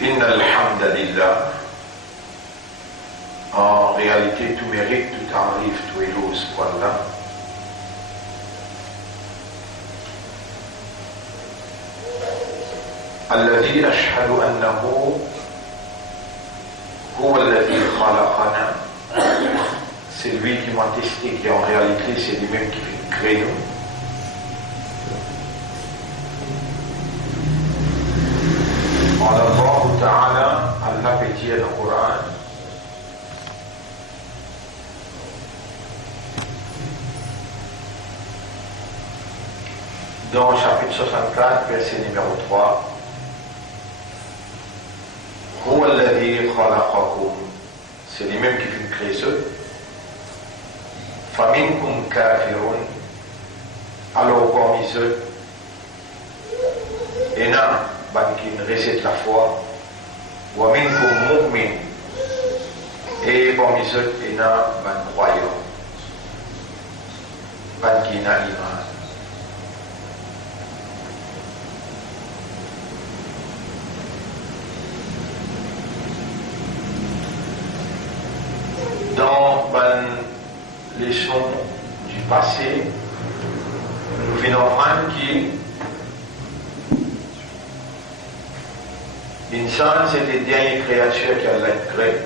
Inna alhamdulillah. En réalité, tout mérite, tout arrive, tout éloge pour Allah. الذي أشهد أنه هو الذي خلقنا. C'est lui qui m'a testé, qui en réalité c'est lui-même qui crée nous. Allah Ta'ala, Allah peut dire dans le Coran, dans le chapitre 64, verset numéro 3, هو الذي خلقكم. C'est lui-même qui fait créer ceux. فمنكم كافر. Alors parmi ceux, il y en a qui recette la foi. ومنكم مؤمن. Et parmi ceux, il y en a qui croyant. Qui n'a iman. Dans les leçons du passé, nous venons apprendre qu'Insan, c'est les dernières créatures qu'Allah a créées.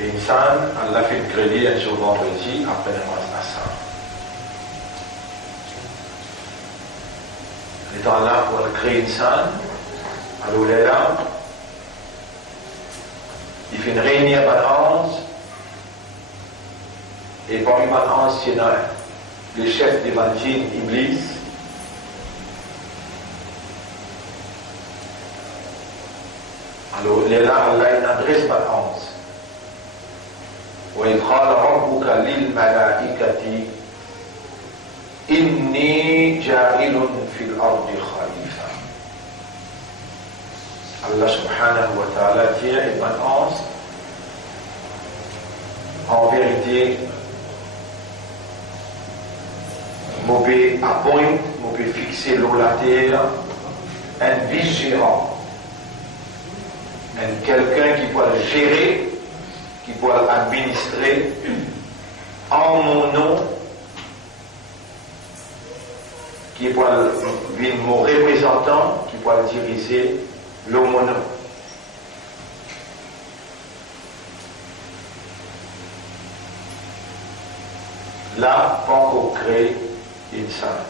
Et Insan, Allah fait le crédit un jour vendredi après le mois Nassan. Étant là pour créer Insan, alors il est là. Il fait une réunion à Balance, et parmi Balance, il y a le chef d'évangile, Iblis. Alors, il est là, Allah a une adresse Balance. وإذ قال ربك للملائكة إني جاعل في الأرض خليفة. Allah subhanahu wa ta'ala dit et balance en vérité mauvais appoint, mauvais fixer l'eau la terre, un vice-gérant, quelqu'un qui peut le gérer, qui peut l'administrer en mon nom, qui peut être mon représentant, qui peut le diriger le mono. Là, pas qu'on crée une salle.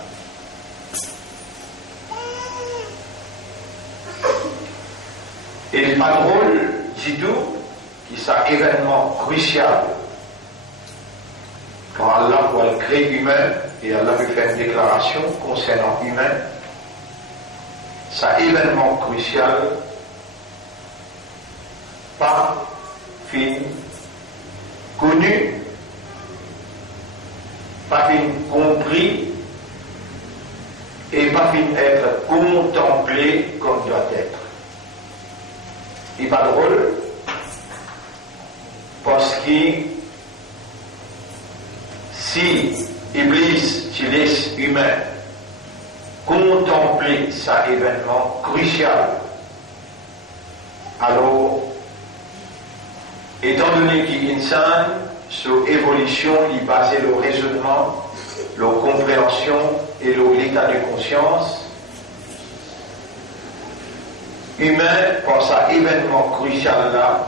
Et pas drôle du tout, qui c'est un événement crucial. Quand Allah va créer l'humain, et Allah veut faire une déclaration concernant l'humain, c'est un événement crucial, pas fin connu, pas fin compris, et pas fin être contemplé comme doit être. Il n'est pas drôle, parce que si Iblis, tu laisses humain contempler cet événement crucial, alors, étant donné qu'Insan, sur évolution, il basait le raisonnement, la compréhension et l'état de conscience, humain, par cet événement crucial là,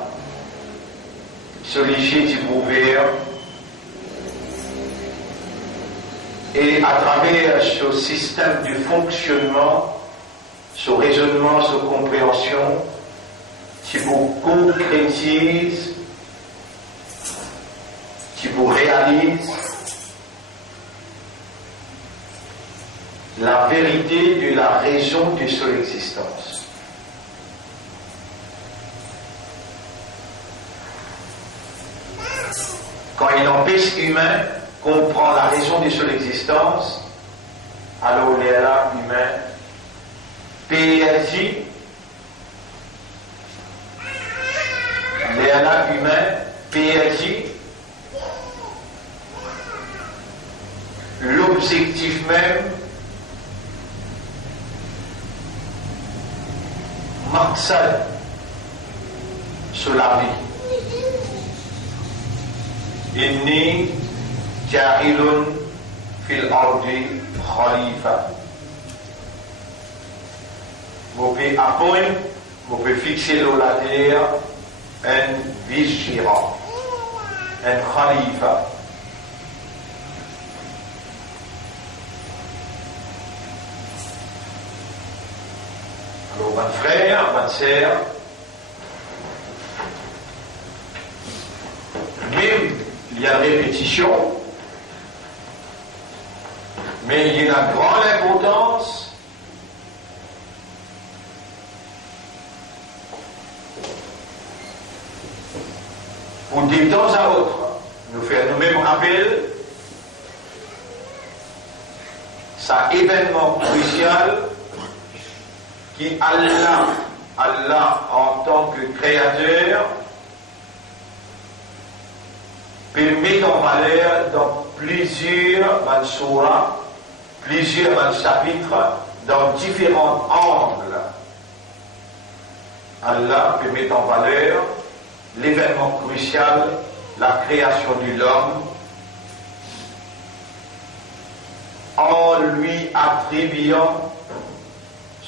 se légitime ouvert, et à travers ce système de fonctionnement, ce raisonnement, ce compréhension, tu vous concrétises, tu vous réalises la vérité de la raison de son existence. Quand il empêche humain comprend la raison de son existence, alors il est là humain PSJ, il est là humain PSJ, l'objectif même maqsad sur la vie. Inni ja'ilun fil ardi khalifa. Vous pouvez fixer dans la terre un vice-gérant, un khalifa. Alors, mon frère, ma sœur, même il y a répétition, mais il y a une grande importance pour de temps à autre nous faire nous-mêmes rappel ça événement crucial qui Allah en tant que créateur peut mettre en valeur dans plusieurs surahs, plusieurs chapitres, dans différents angles. Allah peut mettre en valeur l'événement crucial, la création de l'homme, en lui attribuant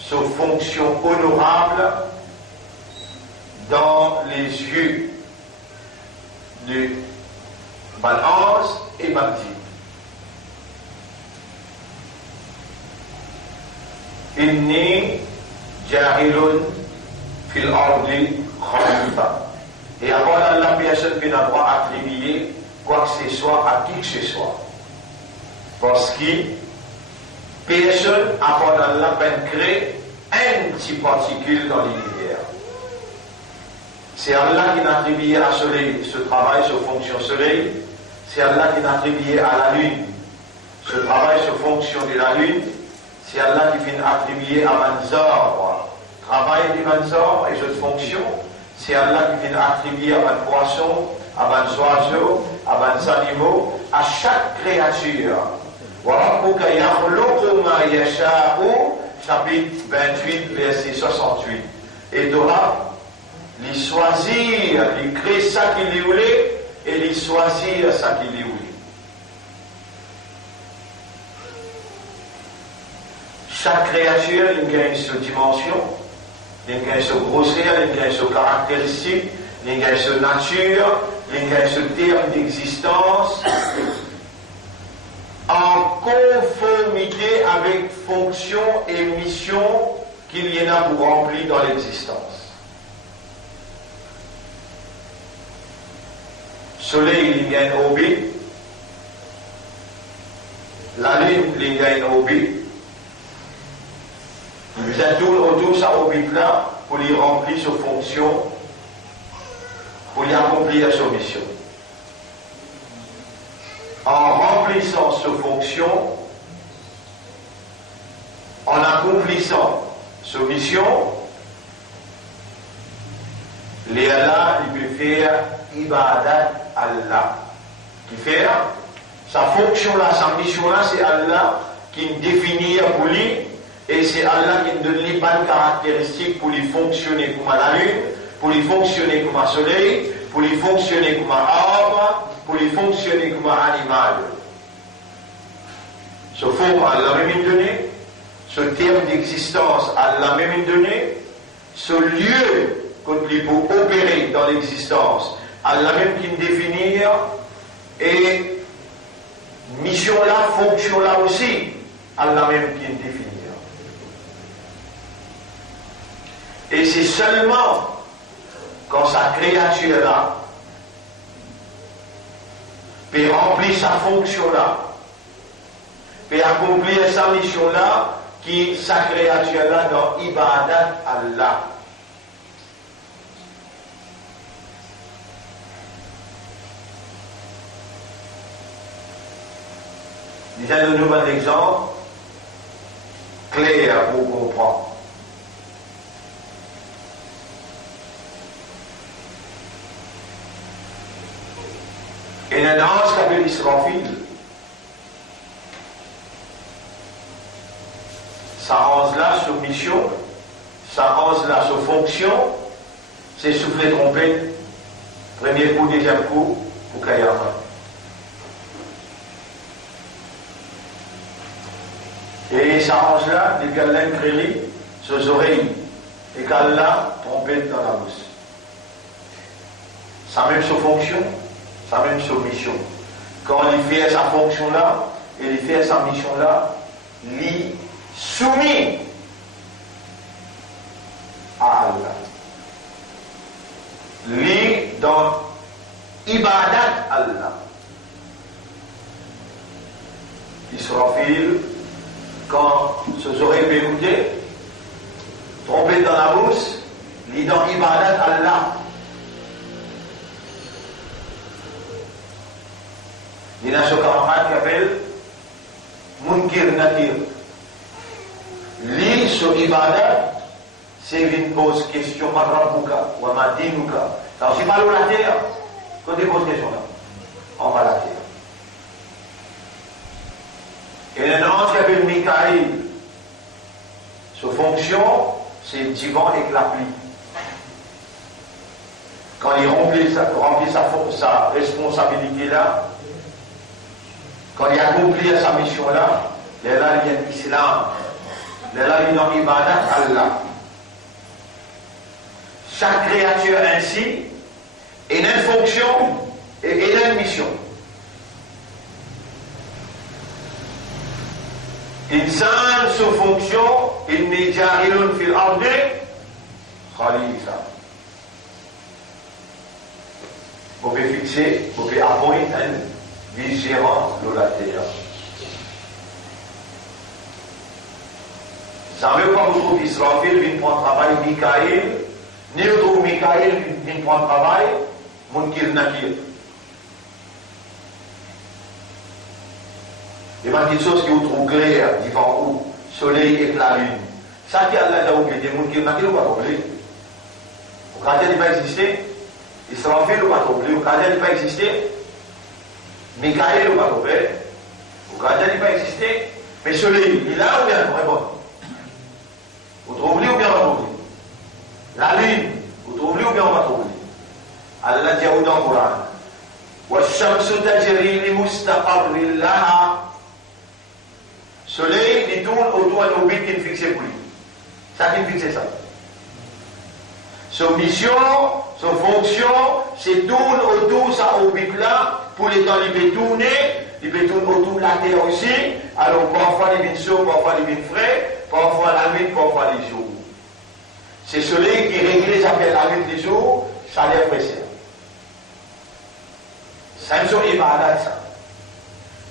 sa fonction honorable dans les yeux de balance et bandit. Inni ja'ilun fil ardi khalifa. Et avant la personne qui n'a pas attribué quoi que ce soit à qui que ce soit. Parce que personne avant Allah peut créer un petit particule dans l'univers. C'est Allah qui n'a attribué à soleil ce travail, ce fonction soleil. C'est Allah qui n'a attribué à la lune ce travail, ce fonction de la lune. C'est Allah qui vient attribuer à Manzor, travail de Manzor et cette fonction. C'est Allah qui vient attribuer à un poisson, à un oiseau, à un animaux, à chaque créature. Chapitre 28, verset 68. Et Torah, il choisir, il crée ça qu'il voulait, et il choisir ça qu'il voulait. Chaque créature, il gagne sa dimension, il gagne sa grosseur, il gagne sa caractéristique, il gagne sa nature, il gagne ce terme d'existence, en conformité avec fonction et mission qu'il y en a pour remplir dans l'existence. Soleil, il gagne orbite, la lune, il gagne orbite. Vous êtes autour de sa orbite-là pour lui remplir ses fonctions, pour lui accomplir sa mission. En remplissant ses fonctions, en accomplissant sa mission, Allah, il peut faire ibadat Allah. Qui fait sa fonction-là, sa mission-là, c'est Allah qui définit pour lui. Et c'est Allah qui donne les bonnes caractéristiques pour lui fonctionner comme la lune, pour lui fonctionner comme un soleil, pour lui fonctionner comme un arbre, pour lui fonctionner comme un animal. Ce forme, Allah même donné, ce terme d'existence, Allah même donné, ce lieu pour opérer dans l'existence, Allah même qui définit, et mission-là, fonction-là aussi, Allah même qui définit. Et c'est seulement quand sa créature-là peut remplir sa fonction-là, peut accomplir sa mission-là, qui sa créature-là dans Ibadat Allah. Disons-nous un exemple clair pour comprendre. Et un ange qui s'appelle Israfil, sa ange-là, sa mission, ça rend là sa fonction, c'est souffler trompette, premier coup, deuxième coup, pour qu'il y ait un. Et ça range là, des galins créés, ses oreilles, et qu'Allah trompette dans la bouche. Ça même sa fonction, ça même sa mission. Quand il fait sa fonction là, et il fait sa mission là, il soumis à Allah. Lui dans ibadat Allah. Israfil, quand ses oreilles peuvent écouter, trompette dans la bouche, lui dans ibadat Allah. Il y a ce camarade qui appelle Munkir Nakir. Lui, sur ibadat, c'est une pose question, Madrabuka, ou Amadinuka. Ça aussi pas la terre. Quand il pose question là, on va la terre. Et le nom qui appelle Mikaïl, sa fonction, c'est le divan avec la pluie. Quand il remplit sa responsabilité là, quand il accomplit sa mission là, il est là, il y a l'islam, il est là, il y a l'ibadat Allah. Chaque créature ainsi, il a une fonction et il a une mission. Insan sous fonction, il n'est jarilun fil ardi khalifa. Vous pouvez fixer, vous pouvez appointer un vice-gérant de la terre. Ça ne veut pas vous trouver Israfil vient prendre travail, Mikaïl, ni vous trouvez Mikaïl vient prendre travail, Munkir Nakir. Il y a une chose qui vous trouve claire, devant vous, soleil et la lune. Ça qui a là oublié, des Munkir Nakir ou pas oublié. Au cas il va exister, Israfil ou pas oublié, au cas il va exister, Mikaïl ou pas oublié, au cas il va exister, mais soleil, il est là ou bien vraiment? Vous trouvez ou bien vous trouvez? La lune, vous trouvez ou bien on va trouver? Allah dit dans le Coran, وَالشَّمْسُ تَجْرِي لِمُسْتَقَرٍّ لَهَا. Soleil, il tourne autour d'un orbite qui est fixé pour lui. Ça qui est fixé ça. Son mission, son fonction, c'est tourner autour de sa orbite-là, pour les temps, il peut tourner autour de la Terre aussi. Alors parfois il vient chaud, parfois il vient frais, parfois la nuit, parfois les jours. C'est le soleil qui règle les affaires la nuit, les jours, ça l'air pressé. C'est une chose ibadat ça.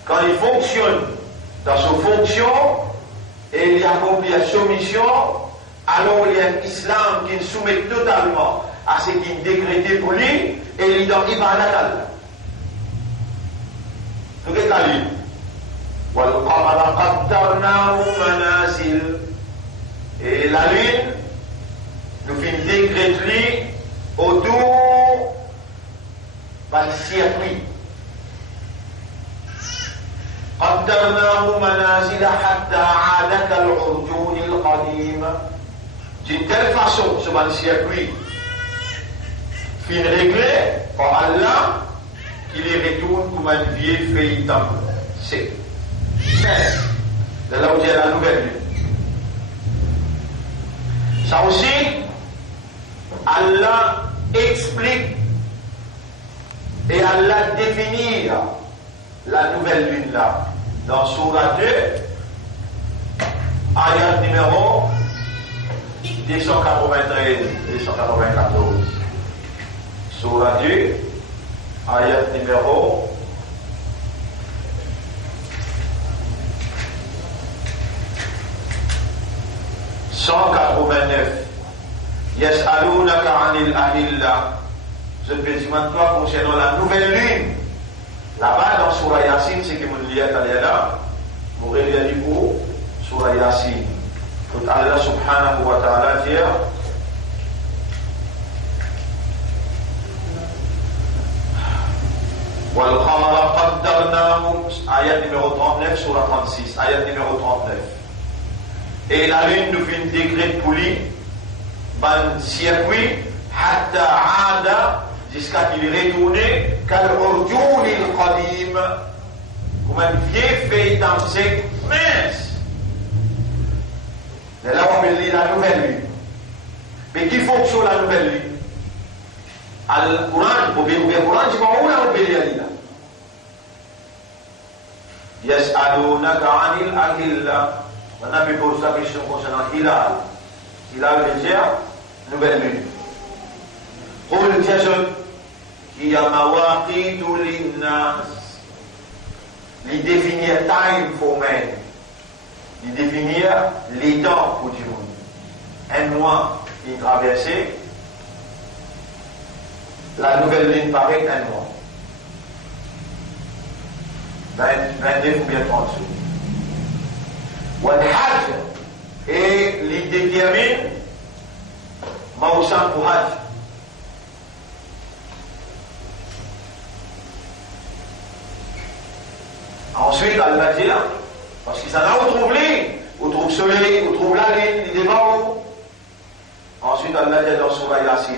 Quand il fonctionne dans sa fonction et il accomplit sa mission, alors il y a un islam qui soumet totalement à ce qui est décrété pour lui et il donne ibadat à Allah. Nous qu'est-ce qu'il dit? وَالْقَمَرَ قَدَّرْنَاهُ مَنَازِلَ. Et la lune, nous finissons décréter autour par le circuit. قَدَّرْنَاهُ مَنَازِلَ حَتَّى عَادَ كَالْعُرْجُونِ الْقَدِيمِ. D'une telle façon, ce bon circuit fin réglé par Allah, qu'il y retourne comme un vieux feuilleton. C'est de là où il y a la nouvelle lune. Ça aussi, Allah explique et Allah définit la nouvelle lune là dans Surah 2, ayat numéro 293, 294. Surah 2, ayat numéro 189. Yas'alunaka 'anil ahilla. Je te demande toi concernant la nouvelle lune. Là-bas dans Surah Yasin, c'est que mon liat là, mon relié du coup, Surah Yasin. Quand Allah subhanahu wa ta'ala dit وَالْقَمَرَ قَدَّرْنَاهُ, ayat numéro 39, Surah 36, ayat numéro 39. Et la lune nous fait une décret pour lui, ban circuit hatta aada jusqu'à qu'il est retourné kal urjuni al-qadim comme un vieil feuilleton sec mince. Et là on lit la nouvelle vie. Mais qui fonctionne la nouvelle vie? Al-Quran, vous pouvez ouvrir le Quran, je vais où la nouvelle vie là? Yas'alunaka 'anil ahilla. On a pu poser la question concernant Hilal. Hilal veut dire nouvelle lune. قل جزء هي مواقيت للناس. Les définir time for men. Les définir les temps pour du monde. Un mois qui est traversé. La nouvelle ligne paraît un mois. 22 ou bien 30 jours. والحج et il détermine Mawsam pour Hajj. Ensuite, Al-Majid, parce qu'il s'en a retrouvé, on trouve soleil, on trouve la ligne, il est devant. Ensuite, Al-Majid dans Surah Yasin.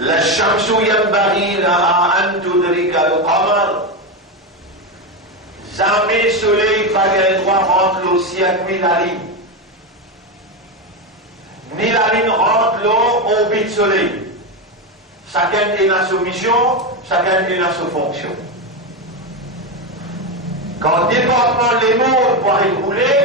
La shamsu yanbaghi laha an tudrika al-qamar. Jamais le soleil va gagner droit rentre le circuit la ligne. Ni la ligne rentre l'orbite soleil. Chacun est dans sa mission, chacun est dans sa fonction. Quand le département les mondes pour écouler,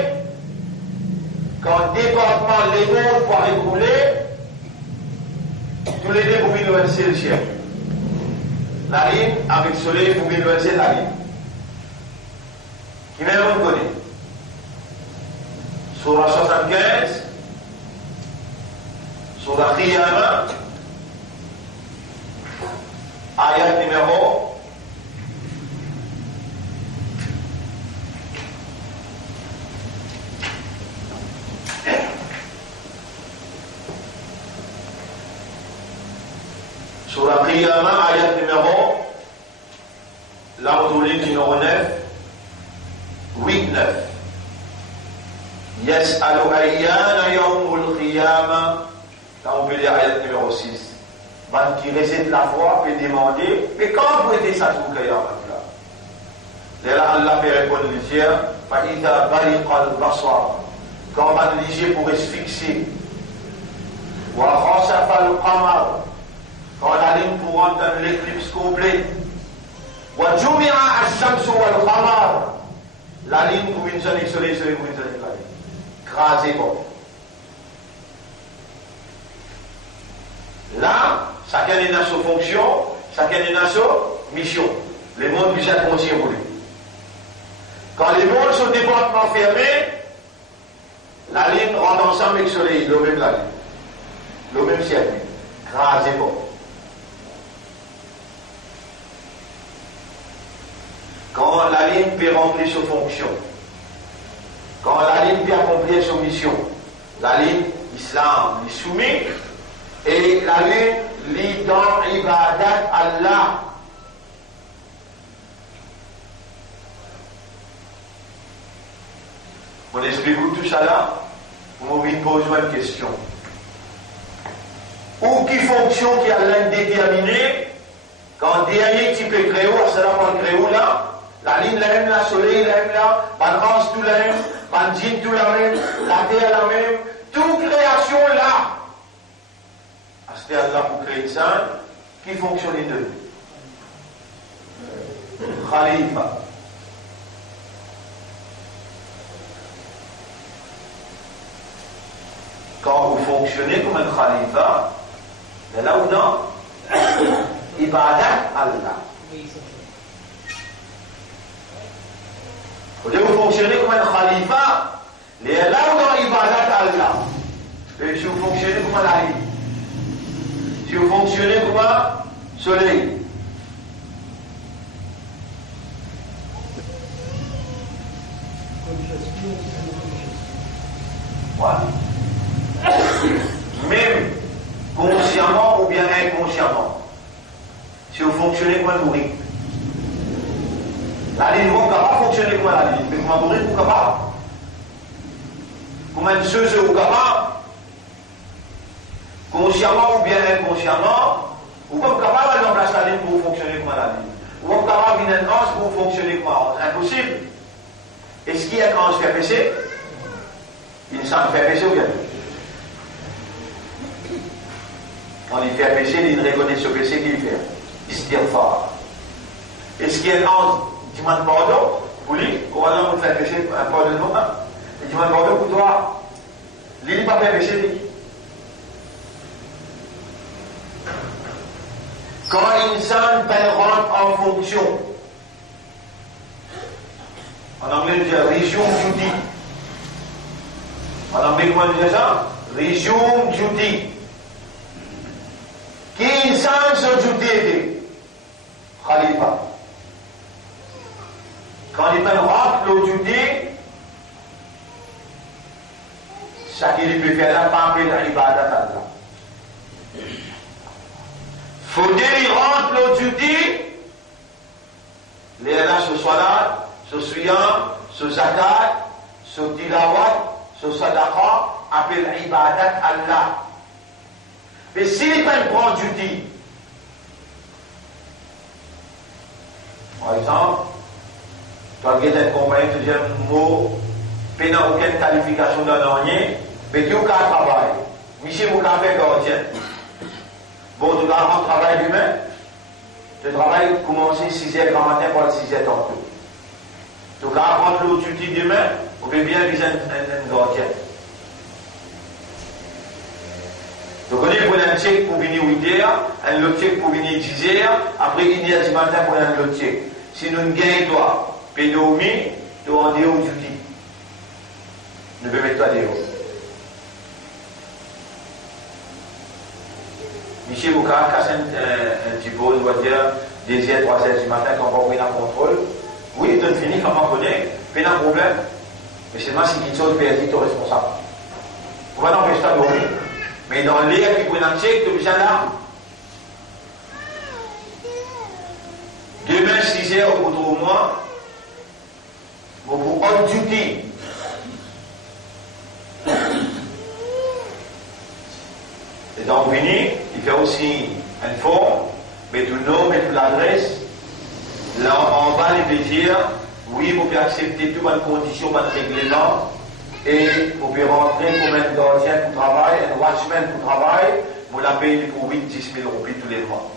tous les deux vous pouvez lancer le ciel. La ligne avec le soleil, vous pouvez lancer la ligne. Qui même on connaît. Surah 75, Surah Qiyamah, ayat numéro Surah Qiyamah, ayat numéro l'ordre numéro 9, 8-9. Yas'alu ayyana yawmul qiyamah. Là on peut lire ayat numéro 6. Qui récite la foi peut demander, mais quand vous êtes ça tout le là? Là Allah peut répondre le ciel, fa'idha bariqa al-basar. Quand on va léger pourrait se fixer. Wa khasafa al-qamar. Quand la ligne pour rentrer dans l'éclipse complète. Wa jumi'a al-shamsu wal-qamar. La ligne pour une seule soleil, pour une seule planète. Crasé bon. Là, chacun est dans sa fonction, chacun est dans sa mission. Les mondes déjà continuent pour lui. Quand les mondes sont département fermés, la ligne rentre ensemble avec le soleil, le même la ligne. Le même circuit. Crasé bon. Quand la ligne peut remplir sa fonction, quand la ligne peut accomplir sa mission, la ligne islam est soumis et la ligne lit dans ibadat Allah. On explique tout ça là, on va poser une question. Ou qui fonction qui a l'indéterminé, quand dernier type est créé, c'est là qu'on crée là. La ligne la même, la soleil la même là, pas tout la même, pas djinn tout la même, la terre la même, toute création là. C'est Allah pour créer ça, qui fonctionne les deux. Khalifa. Quand vous fonctionnez comme un khalifa, là ou non, ibadat Allah. Vous devez fonctionner comme un khalifa, là où dans ibadat Allah. Et si vous fonctionnez comme un ali, si vous fonctionnez comme un soleil. Voilà. Même consciemment ou bien inconsciemment, si vous fonctionnez comme un nourri. La ligne, vous ne pouvez pas fonctionner comme la ligne, mais comme un nourri, vous ne pouvez pas. Comment ceux ou capable, consciemment ou bien inconsciemment, ou pas capable de remplacer la ligne pour fonctionner comme la ligne. Ou pas capable d'une ange pour fonctionner comme un ange. Impossible. Est-ce qu'il y a un ange fait péché? Il s'en fait péché ou bien? Quand il fait péché, il reconnaît ce péché qu'il fait. Il se tire fort. Est-ce qu'il y a un ange qui demande pardon pour lui? Ou alors on fait péché, pardonne-nous. Il demande pardon pour toi. Lui, il n'a pas fait péché, lui. Quand l'insan rentre en fonction, en anglais, on dit resume duty. En anglais, comment on dit ça? Resume duty. Qui insan se duty? Khalifa. Quand il rentre le duty, ça qu'il peut faire là, pas appeler l'ibadat Allah. Faut dire, il rentre le duty, les là, ce salat, ce siyam, ce zakat, ce tilawat, ce sadaqa, appelle ibadat Allah. Mais s'il prend duty, par exemple, toi qui es compagnie, tu dis un mot, tu n'as aucune qualification dans rien, mais tu as un travail. Michel Mouka fait gardien. Bon, tu as un travail humain. Tu travailles commencer 6h grand matin pour 6h tantôt. Tu as apprendre l'autre outil demain, on peut bien viser un gardien. Tu connais pour un check pour venir 8h, un autre check pour venir 10h, après 1h du matin pour un autre check. Si nous ne gagnons pas, tu dormir, tu es en dehors du outil. Ne peux mettre toi dehors. Michel Mouka casse un petit peu, on doit dire, 2h, 3h du matin, quand on va en contrôle. Oui, tu as fini, quand on connaît, pas de problème. Mais c'est moi, si tu es perdu, tu es responsable. On va n'empêcher pas de dormir. Mais dans l'air qui prend un check, tu es déjà là. Demain, 6h, au bout de mois, vous pour on duty. Et donc, venir, il fait aussi un forme, mettre le nom, mettre l'adresse. Là, en bas, il peut dire, oui, vous pouvez accepter toutes les conditions, votre règlement, et vous pouvez rentrer comme un gardien pour travail, un watchman pour travail, vous la payez pour 8-10 000 roupies tous les mois.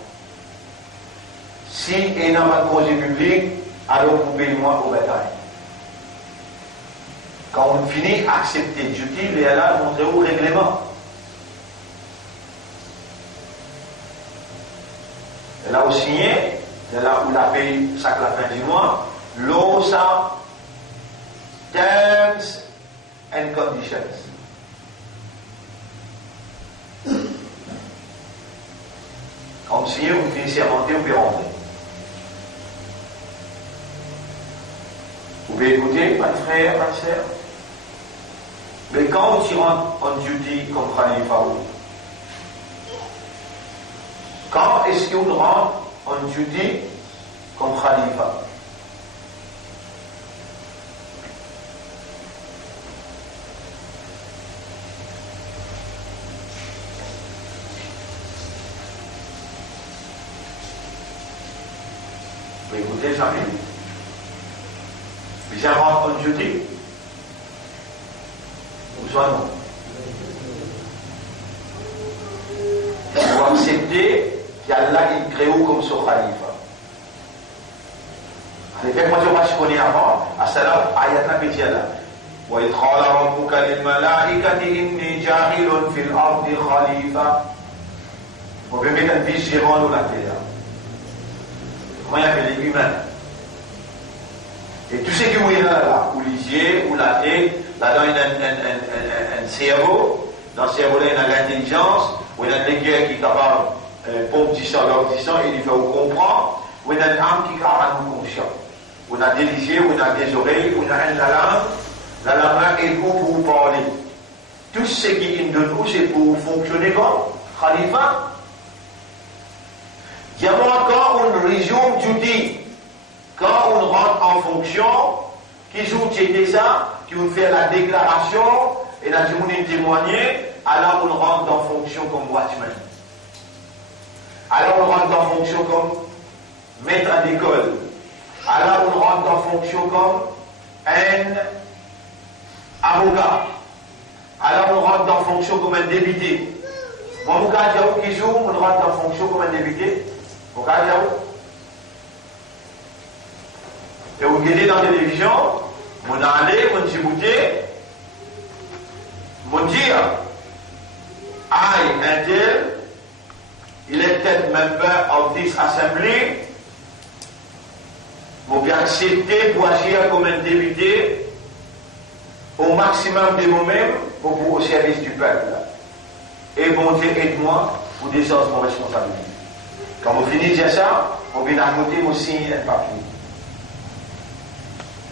Si il n'y a pas de congé public, alors vous payez moins au bétail. Quand on finit, accepter le duty, il est là, montrer au règlement. Et là où signé, c'est là où la paye chaque la fin du mois, l'OSA, Terms and Conditions. Quand vous signez, vous finissez à monter, vous pouvez rentrer. Vous pouvez écouter, pas de frère, pas de sœur. Mais quand tu rentres en duty comme Khalifa, quand est-ce qu'on rentre en duty comme Khalifa? Vous écoutez, ça fait. Puis ça rentre en duty. Ou soit non. Il faut accepter qu'Allah il crée comme son Khalifa. En effet, moi je connais avant, à cela, ayat la pétier là. وإذ قال ربك للملائكة إني جاعل في الأرض خليفة. On peut mettre un vice-gérant dans la terre. Comment il appelle les humains? Et tout ce qui est là, ou les yeux, ou la tête, là-dedans il y a un cerveau, dans le cerveau là il y a l'intelligence, ou il y a un cœur qui est capable, pour disant, leur disant, il fait comprendre, ou il y a une âme qui est capable de conscient. On a des yeux, on a des oreilles, on a la langue est pour vous parler. Tout ce qui est de nous, c'est pour fonctionner comme Khalifa. Il y a encore une région duty. Quand on rentre en fonction, qui joue c'était ça, qui vous fait la déclaration, et dans le monde témoigné, alors on rentre en fonction comme watchman. Alors on rentre en fonction comme maître d'école. Alors on rentre en fonction comme un avocat. Alors on rentre en fonction comme un député. Moi, vous avez qui joue, on rentre en fonction comme un député. Vous avez et vous regardez dans la télévision, vous allez, vous débouchez, vous dites, un tel, il est peut-être member of this assembly, vous pouvez accepter pour agir comme un député au maximum de vous-même pour au service du peuple. Et bon Dieu, aide-moi pour descendre mon responsabilité. Quand vous finissez de dire ça, on vient à côté, vous signez un papier.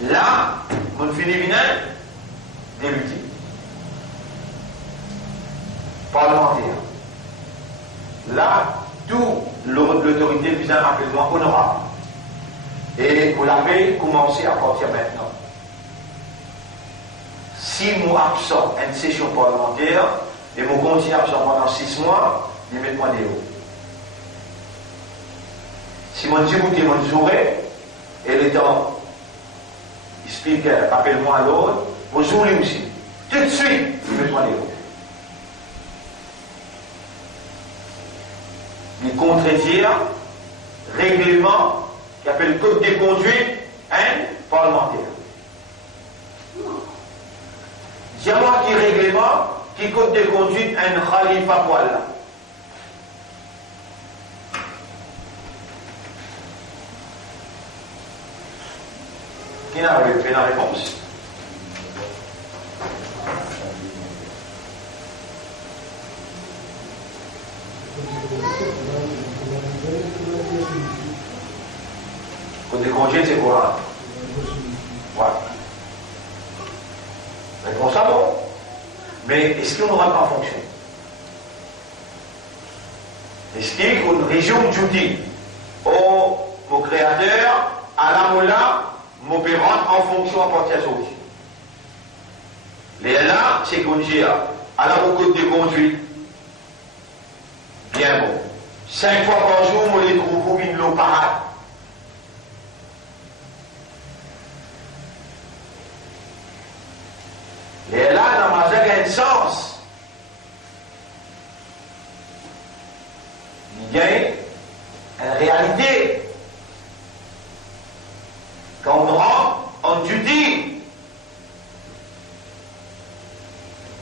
Là, vous finissez bien débuter. Parlementaire. Là, toute l'autorité plus rapidement honorable. Et vous l'avez commencé à partir maintenant. Si vous absent une session parlementaire, et vous continuez à absent pendant 6 mois, vous mettez-moi des hauts. Si vous dites mon jouerez, et le temps, il explique, appelle-moi à l'autre, vous jouez aussi. Tout de suite, vous mettez-moi des hauts. Il contredire règlement qui appelle le code de conduite parlementaire. Dis-moi qui règlement qui code de conduite un khalifa pour Allah. Qui n'a pas fait la réponse? Code de conduite, c'est quoi? Voilà. Réponse à bon. Mais est-ce qu'on ne rentre pas en fonction? Est-ce qu'on résume duty au créateur, à la moula, m'opérant en fonction à partir de ça? Les là, c'est qu'on dit à la code de conduite. Bien bon. 5 fois par jour, on les trouve pour une l'eau parade. Et là, dans ma vie, il y a un sens. Il y a une réalité. Quand on rentre en duty,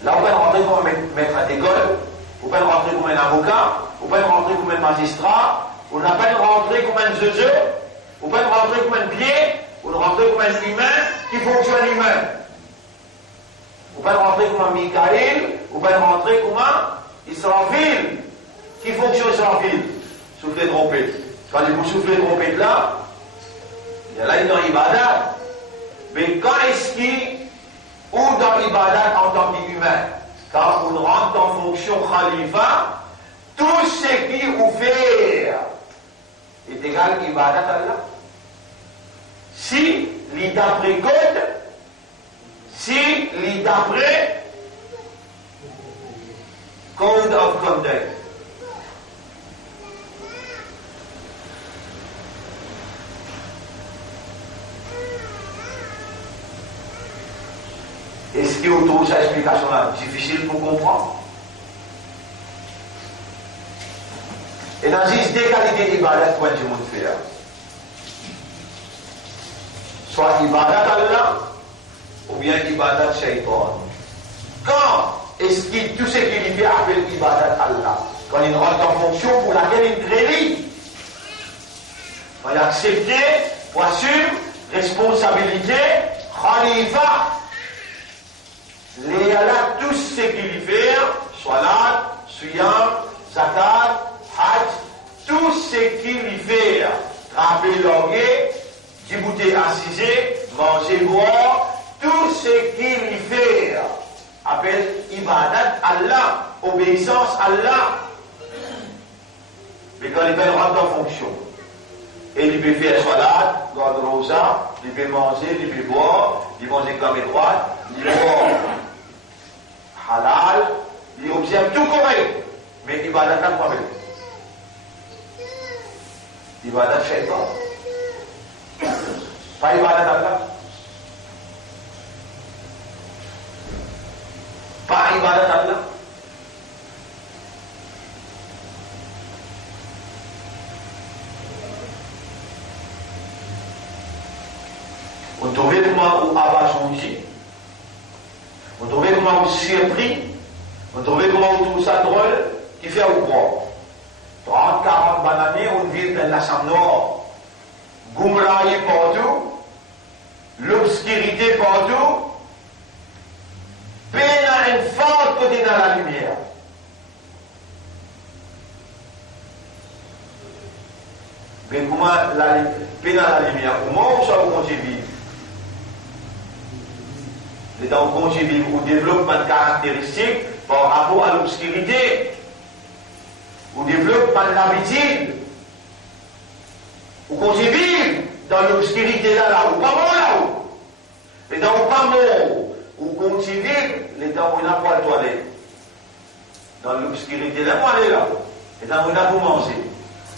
là, on peut rentrer comme un maître d'école, on peut rentrer comme un avocat, on peut rentrer comme un magistrat, on n'a pas rentrer comme un juge, on peut rentrer comme un pied, on peut rentrer comme un humain qui fonctionne humain. Vous pouvez rentrer comme un Michael, vous pouvez rentrer comme un Israfil. Qui fonctionne Israfil? Souffler de trompette. Quand vous soufflez de trompette là, il est dans l'ibadat. Mais quand est-ce qu'il ou dans l'ibadat en tant qu'humain? Quand on rentre en fonction khalifa, tout ce qu'il vous fait est égal à l'ibadat à Allah. Si d'après code, si d'après code of conduct. Est-ce que vous trouvez cette explication-là difficile pour comprendre? Et dans les deux qualités d'ibadat, quoi du monde fait? Soit ibadat à Allah, ou bien ibadat shaitan. Quand est-ce que tout ce qu'il fait appelle ibadat Allah? Quand il rentre en fonction pour laquelle il crédit. Quand il accepte, pour assume responsabilité, khalifa. Les Allah, tout ce qu'il fait, salat, siyam, zakat, hajj, tout ce qu'il fait, trapper l'orgueil, débouter assiser, manger, boire, tout ce qu'il fait appelle ibadat Allah, obéissance à Allah. Mais quand il fait rentrer en fonction, et il peut faire salat, garde rosa, il peut manger, il peut boire, il mange comme droite, il peut boire. tout correct. Mais ibadat kan pas belle. Ibadat syaitan. Pas ibadat Allah. Pas ibadat Allah. On trouvait comment on a changé. On trouvait comment on surpris. On trouvait comment on trouve ça drôle, qui fait au croire. 30, 40 bananes, on vit dans la chambre nord. Goumrahi partout. L'obscurité partout. Peine à une forte côté dans la lumière. Mais comment la peine à la lumière? Comment on s'en continue? Et donc, on développe une caractéristique par rapport à l'obscurité. On développe pas l'habitude. On continue dans l'obscurité là, ou pas mort là-haut. Et dans le pas mort, on continue, les temps où on n'a pas le toilette. Dans l'obscurité là, on est là-haut. Et dans on a pour manger.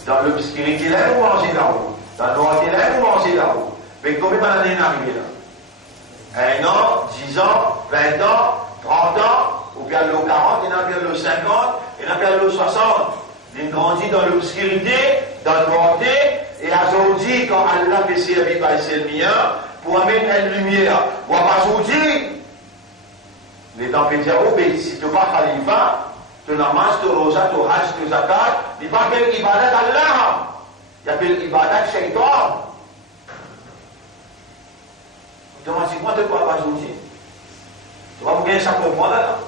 Dans l'obscurité là, on mange là-haut. Dans le noir là, on mange là-haut. Mais combien d'années est arrivé là? 1 an, 10 ans, 20 ans, 30 ans, ou bien le 40, il y en a bien le 50, il y en a bien le 60. Il grandit dans l'obscurité, dans le noirté, et aujourd'hui, quand Allah fait servir par le mien, pour amener une lumière, ou pas aujourd'hui, les temps peut dire, oh, mais si tu n'es pas khalifa, tu namas, tu rosa, tu hajj, tu zakat, il n'y a pas quelle ibadat Allah, il y a quelle ibadat shaitan. Automatiquement, tu ne peux pas aujourd'hui. Tu vas vous gagner ça comprendre là.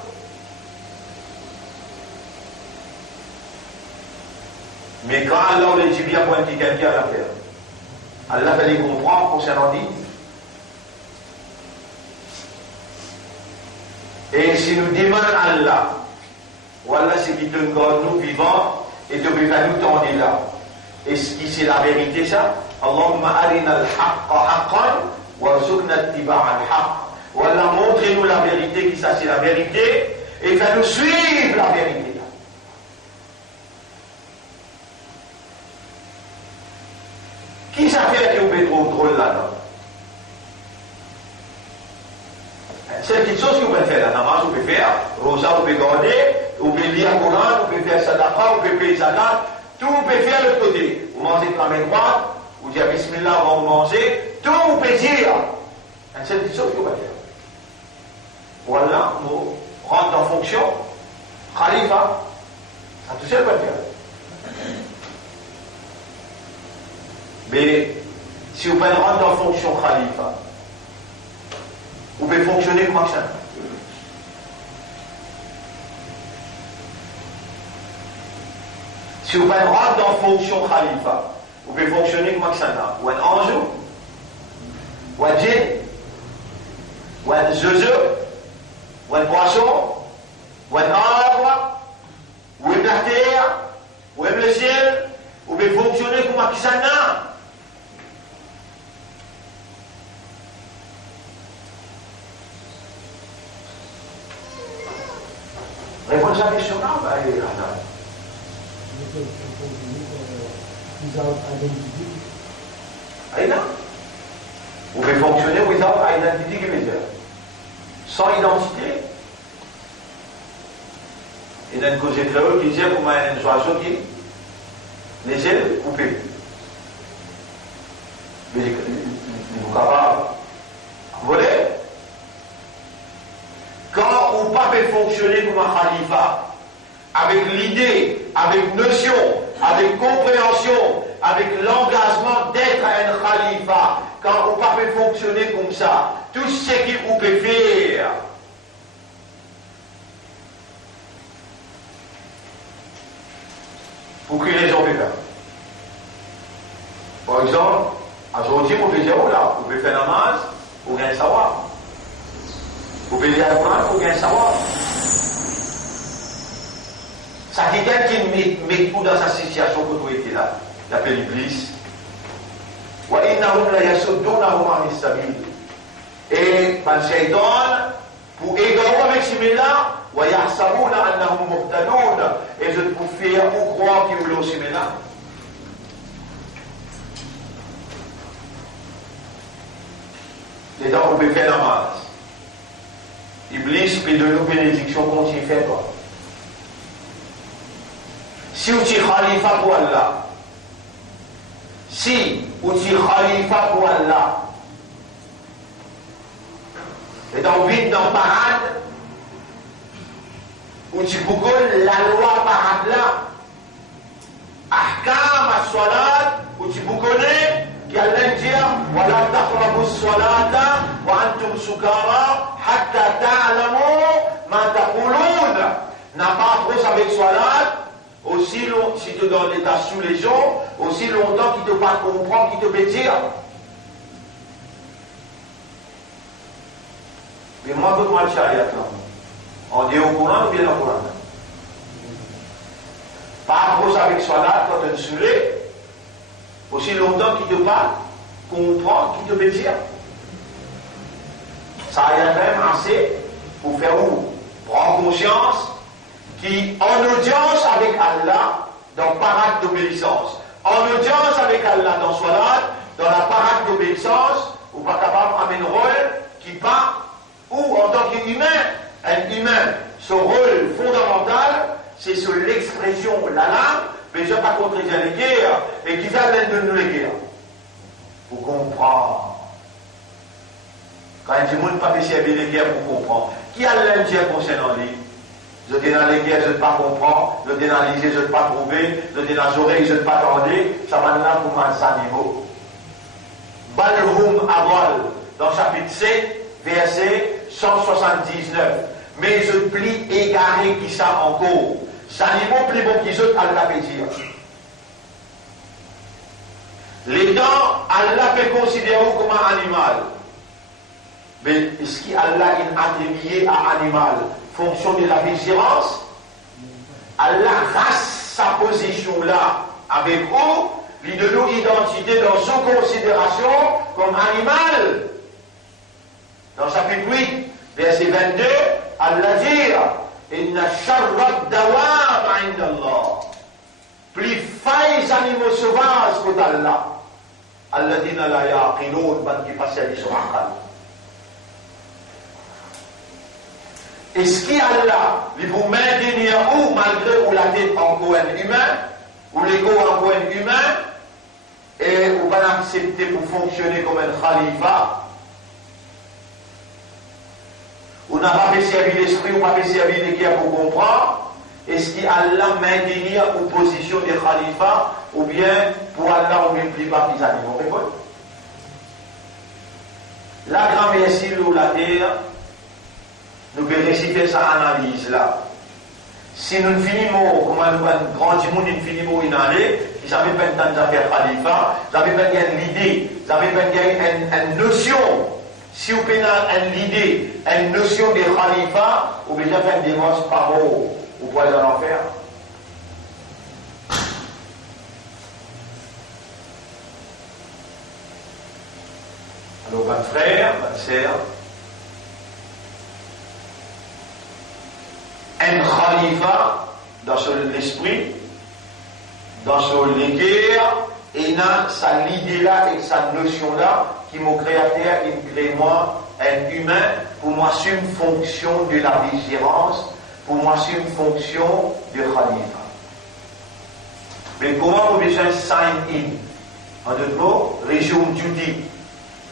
Mais quand Allah les dit bien pour un petit quelqu'un à la faire, Allah va les comprendre concernant dit. Et si nous demandons à Allah, voilà ce qui te garde nous vivants et te faire nous tendre là. Et c'est la vérité ça. Allahumma arina al-haqqa haqqan warzuqna ittiba'a al-haqq. Voilà, montrez-nous la vérité qui ça c'est la vérité et fais-nous suivre la vérité. Qui ça fait que vous pouvez trop drôle là-dedans? C'est une petite chose que vous pouvez faire. La namaz, vous pouvez faire. Rosa, vous pouvez garder. Vous pouvez lire le Coran. Vous pouvez faire sadaqa. Vous pouvez payer zakat. Tout vous pouvez faire de l'autre côté. Vous mangez de la main droite. Vous dites Bismillah avant de manger. Tout vous pouvez dire. C'est une petite chose que vous pouvez faire. Voilà, nous rentrons en fonction. Khalifa. Ça tout seul peut faire. Mais si vous pouvez rentrer en fonction khalifa, vous pouvez fonctionner comme ça. Si vous pouvez rentrer en fonction khalifa, vous pouvez fonctionner comme ça. Ou un ange, ou un djinn, ou un zeuze, ou un poisson, ou un arbre, ou une terre, ou le ciel, vous pouvez fonctionner comme ça. Répondez à la question là, vous pouvez fonctionner without identity qui veut dire sans identité. Il y a une cause créole qui dit comment une oiseau qui les ailes coupées. Mais vous capable. Vous voyez? Quand vous ne pouvez pas fonctionner comme un khalifa, avec l'idée, avec notion, avec compréhension, avec l'engagement d'être un khalifa, quand vous ne pouvez pas fonctionner comme ça, tout ce que vous pouvez faire, pour que les gens puissent faire. Par exemple, aujourd'hui, vous pouvez dire, oh là, vous pouvez faire namaz, vous pouvez savoir. Vous pouvez lire le Coran, vous pouvez savoir. Ça quelqu'un qui met tout dans sa situation que vous étiez là. Il appelle l'Iblis. Et par le shaitan, pour égarer avec ce là, وَيَحْسَبُونَ أَنَّهُمْ مُهْتَدُونَ. Et je peux faire ou croire qu'ils voulaient aussi maintenant. Les dents, vous pouvez faire la masse. Iblis peut donner une bénédiction quand il fait quoi. Si vous êtes khalifa pour Allah, si vous êtes khalifa pour Allah, et dans vite dans parade, où tu peux la loi parade là, ahkam as-salat, où tu peux connaître, qui Allah dit, وَلَا تَقْرَبُوا الصَّلَاةَ وَأَنْتُمْ سُكَارَى حَتَّى تَعْلَمُوا مَا تَقُولُونَ. N'a pas trop avec salat, aussi longtemps, si tu es dans l'état sous les gens, aussi longtemps qu'il ne te pas comprendre, qu'il te peut dire. Mais moi, je le chariot là. On dit au Coran ou bien au Coran? Pas trop avec salat quand tu es saoulé, aussi longtemps qu'il ne te pas comprendre, qu'il te peut dire. Ça y a quand même assez pour faire où? Prendre conscience qui, en audience avec Allah, dans parade d'obéissance, en audience avec Allah dans salat, dans la parade d'obéissance, ou pas capable d'amener un rôle qui part, ou en tant qu'humain, un humain, son rôle fondamental, c'est sur l'expression, la langue, mais je ne vais pas contredire les guerres, et qui va l'un de nous les guerres. Pour comprendre. Quand il dit, ne pas faire les guerres pour comprendre. Qui a l'un concernant lui? Je dis dans les guerres, je ne pas comprendre, je dis dans les yeux, je ne pas trouver, je dis dans les oreilles, je ne pas tendre, ça va là pour un niveau. Balhum Aval, dans chapitre 7, verset 179. Mais je plie égaré qui ça encore. Ça niveau plus bon qu'ils autres, Allah peut dire. Les dents, Allah peut considérer comme un animal. Mais est-ce qu'Allah est attribué à animal? Fonction de la vigilance, Allah reste sa position là avec vous, lui de nos identités dans son considération comme animal. Dans chapitre 8, verset 22, Allah dit Inna sharrat dawab indallah. Plus failles animaux sauvages que Allah. Alladina la yaqilun, ban qui passe à l'israël. Est-ce qu'Allah, il vous maintenir où, malgré où la tête encore un humain, ou l'ego encore un humain, et vous va l'accepter pour fonctionner comme un khalifa? Ou n'a pas fait servir l'esprit, ou n'a pas fait servir les guerres pour comprendre? Est-ce qu'Allah maintenir aux positions des khalifas, ou bien pour Allah, on ne plie pas les animaux? La grand-mère, ou la terre, nous vérifions sa analyse là. Si nous finissons, comme un grand monde, nous finissons une année, ils n'avaient pas le temps de faire khalifa, ils n'avaient pas l'idée, ils n'avaient pas une notion. Si vous avez une idée, une notion de khalifa, vous pouvez déjà faire des divorce par mot, vous pouvez en faire. Alors, votre frère, votre sœur, un khalifa dans son esprit, dans son guerre, et dans sa idée-là et sa notion-là, qui mon créateur, il crée moi, un humain, pour moi, c'est une fonction de la vigilance, pour moi, c'est une fonction de khalifa. Mais comment vous besoin sign in? En d'autres mots, resume duty.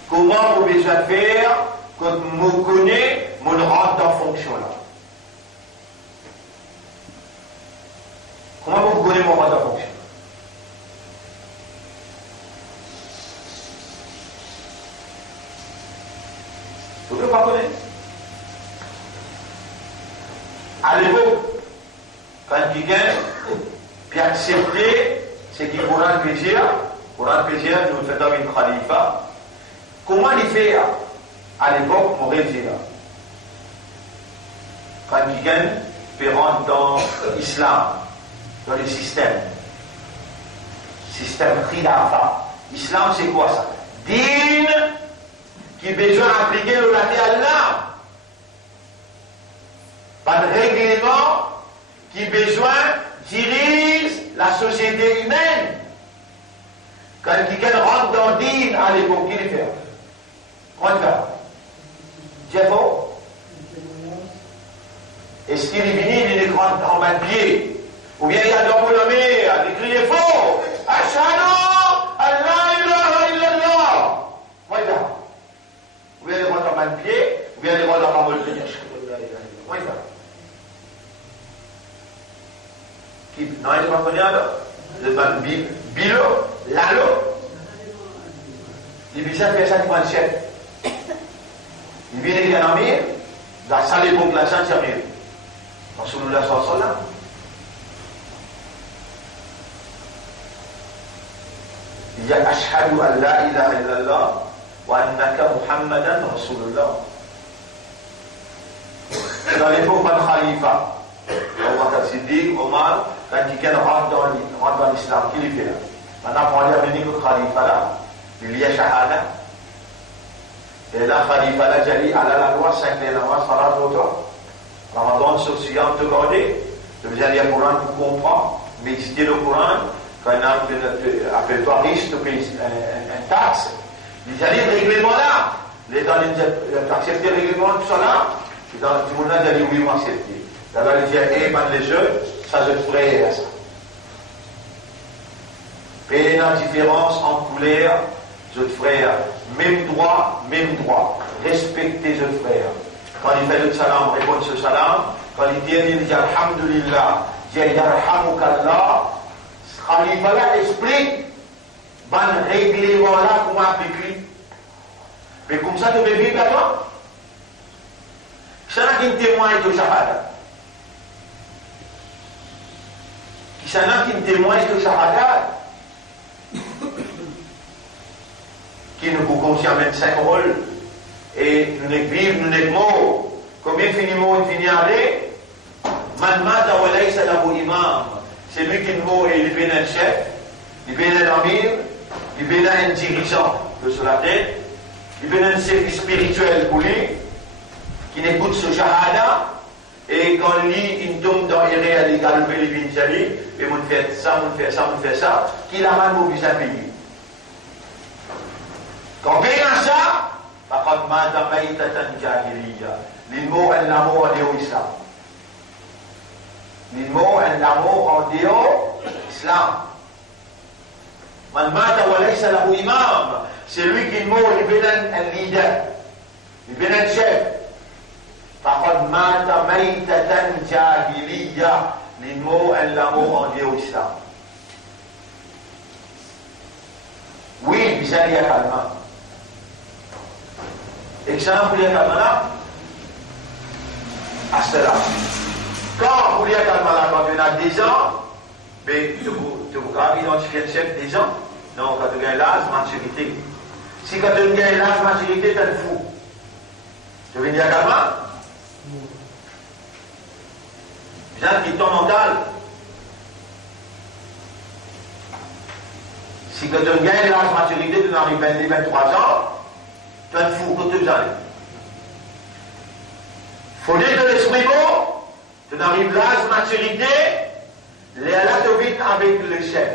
Comment vous besoin faire quand vous connaissez, vous rentre dans fonction-là? Comment vous connaissez mon mandat de fonction? Vous ne pouvez pas connaître. À l'époque, quand quelqu'un peut accepter ce qui Coran peut dire, nous faisons une khalifa, comment il fait à l'époque, on réussit là? Quand quelqu'un peut rentrer dans l'islam, dans le système khilafa. Islam, c'est quoi ça? Din qui a besoin d'appliquer le laté Allah. Pas de règle qui besoin dirige la société humaine. Quand quelqu'un rentre dans Dîne à l'époque, qui le fait? Quand Jeffo? Est-ce qu'il est venu, il est en main de pied? Ou bien il y a dans le mer, il crie fort. Ashhadu an la ilaha illallah. Voilà. Ou bien il rentre en main de pied, ou bien il rentre en main de pied. Voilà. Qui? Non, il n'est pas connu alors. Le ban bilo, lalo. Il vient faire ça, il prend le chef. Il vient les gars dans la salle pour la sainte sérieux. Rasulullah sallallahu alaihi wasallam. Il y a ashhadu an la ilaha illallah wa annaka Muhammadan Rasulullah. Dans l'époque de Khalifa, Abu Siddiq, Omar, quand quelqu'un rentre dans l'islam, qui le fait là? Maintenant, pour aller venir au Khalifa là, il y a shahada. Et là, Khalifa là, j'ai dit, Allah la loi, 5 les namaz, salat, d'autres. Ramadan, sur Siyam, te garder. Je veux dire, il y a le Coran pour comprendre, méditer le Coran. Quand on appelle-toi riche, tu payes un taxe. Il y a des règlements là. Tu acceptes les règlements, tout ça là. Et dans tout le monde a dit oui, moi accepté. D'abord, il dit, eh, ben les jeunes, ça je te ferai à ça. Payer la différence en couleur, je te ferai même droit, même droit. Respecter, je te ferai. Quand il fait le salam, répond ce salam. Quand il dit alhamdulillah, il dit yarhamukallah. Khalifa là explique, ban règlement là, comment appliquer. Mais comme ça, tu veux vivre à toi? Qui s'en a qui témoigne de shahada? Qui s'en a qui témoigne de shahada? Qui nous conscient 25 rôles et nous n'est vivre, nous n'est mort. Combien finiment il finit à aller? Man mata wa laysa lahu imam. C'est lui qui nous mort et il vient un chef, il vient un amir, il vient un dirigeant de sur la tête, il vient un service spirituel pour lui, qui n'écoute ce shahada, et quand lui, il tombe dans les réels, il galbe les vinjali, et on fait ça, on fait ça, on fait ça, qu'il a mal au visa pays. Quand on paye ça, فقد مات ميتة جاهلية للمو أن l'amour en dehors islam. L'ilmo en l'amour en dehors islam. Man mata wa laysa lahu imam. C'est lui qui meurt, il devient un leader. Il devient un chef. فقد مات ميتة جاهلية للمو en l'amour en dehors islam. Oui, bizarre calma. Exemple, il y a calma là. Quand vous y a calma quand on a 10 ans, mais tu peux identifier le chef des gens. Non, quand tu gagnes l'âge, maturité. Si quand tu gagnes l'âge, maturité, tu es fou. Tu veux dire calma? Bien qui est ton mental. Si quand tu gagnes l'âge, maturité, tu n'arrives pas à 23 ans, tu es fou, que tu veux aller. Faut dire que l'esprit bon, tu n'arrives l'âge maturité, là tu vis avec le chef.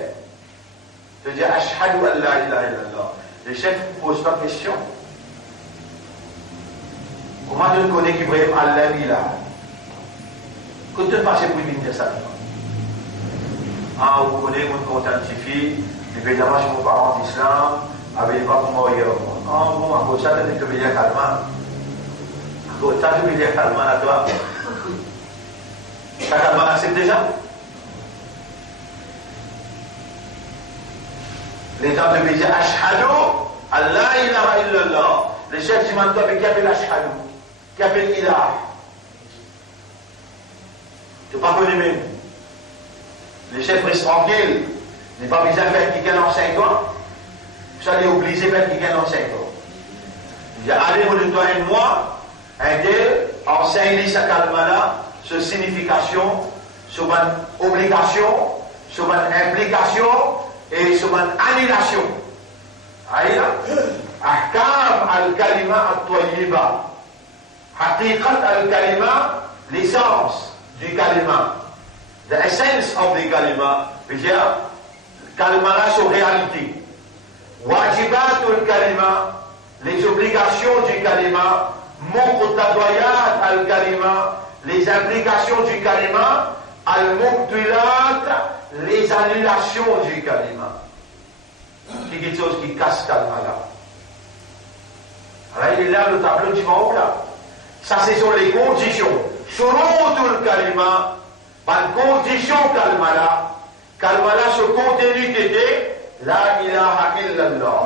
Tu dis ashhadu an la ilaha illallah. Le chef ne pose pas de question. Comment tu connais qu'Ibrahim Allah il a? Que tu passes pour lui dire ça? Ah, vous connaissez mon quantifie, évidemment je suis parent d'islam, avec pas comment il y a. Ah bon, à cause de ça, tu veux dire calmement. À cause de ça, tu veux dire calmement à toi. Ça calmement accepte déjà? Les gens te disent ashhadu an la ilaha illallah. Le chef du manteau avec qui appelle ashhadu, qui appelle ilah. Tu n'as pas connu même. Le chef reste tranquille. Il n'est pas besoin de faire quelqu'un en 5 ans. Vous allez obligé de faire quelqu'un en 5 ans. Il dit allez, vous le doyez moi, un tel, enseigne sa calmala, sur signification, sur une obligation, sur une implication et sur une annulation. Aïe, ahkam al-kalima al-tayyiba. Haqiqat al-kalima, l'essence du kalima. the essence of the kalima, c'est-à-dire, kalima là, c'est réalité. Wajibatul kalima, les obligations du kalima, muqtadayat al kalima, les implications du kalima, al mubtilat, les annulations du kalima. C'est quelque chose qui casse kalima là. Alors il est là le tableau du haut là. Ça ce sont les conditions. Shurutul kalima, par condition kalima là. Kalima là, ce contenu qui était la ilaha illallah.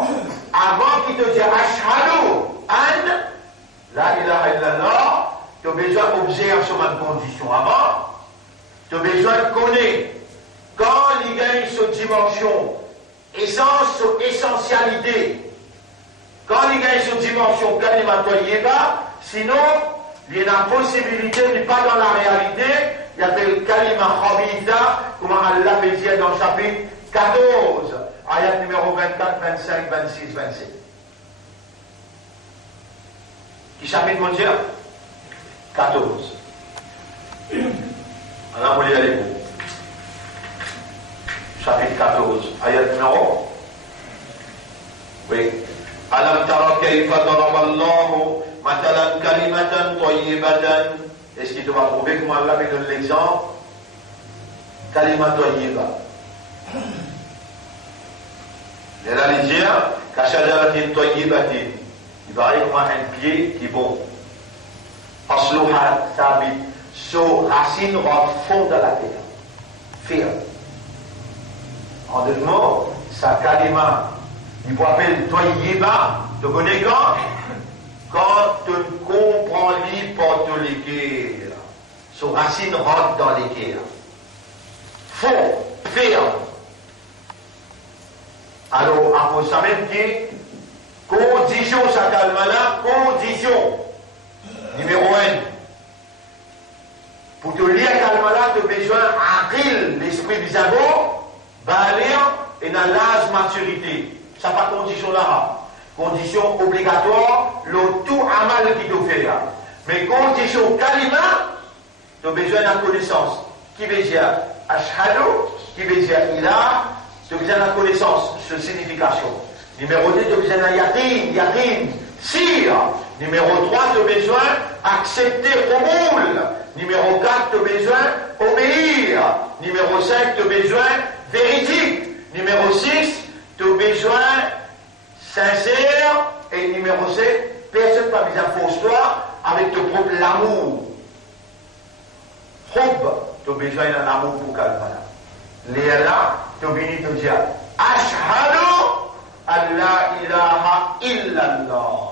Avant qu'il te dise ashhadu an la ilaha illallah, tu as besoin d'observer sur une condition. Avant, tu as besoin de connaître quand il gagne cette dimension, essence, essentialité. Quand il gagne cette dimension kalima tayyiba, sinon, il y a une possibilité, mais pas dans la réalité. Il y a le kalima khabitha, comme Allah le dit dans le chapitre 14, ayat numéro 24, 25, 26, 27. Qui chapitre, mon Dieu? 14. Alors, vous voulez aller où? Chapitre 14, ayat numéro. Oui. Alam tara kayfa daraba Allahu matalan kalimatan tayyibatan. Est-ce qu'il te va trouver comment Allah me donne l'exemple? Kalima tayyiba. Et là, il dit, kashajaratin tayyibatin. Il va comme un pied qui est bon. Asluha thabit. So racine rentre fond dans la terre. Ferme. En deux mots, sa kalima, il faut appeler tayyiba. Tu connais quand? Quand tu comprends l'hypothèse de l'équerre, son racine rentre dans l'équerre. Fond, ferme. Alors, après ça même dit, condition, ça calme là, condition. Numéro 1. Pour te lire calme là, tu as besoin d'aqil, l'esprit du sabot, balir et dans l'âge maturité. Ça pas condition là. Condition obligatoire, le tout amal qui te fait là. Mais condition kalima, tu as besoin de la connaissance. Qui veut dire ashhadu, qui veut dire ilah, tu as besoin de la connaissance, de signification. Numéro 2, tu as besoin de yaqin, sir. Numéro 3, tu as besoin d'accepter qaboul. Numéro 4, tu as besoin d'obéir. Numéro 5, tu as besoin véridique. Numéro 6, tu as besoin sincère. Et numéro 7, personne n'a besoin de fausse toi avec ton propre l'amour. Hub, tu as besoin d'un amour pour calmer. Léa, tu as besoin de dire ashhadu an la ilaha illallah.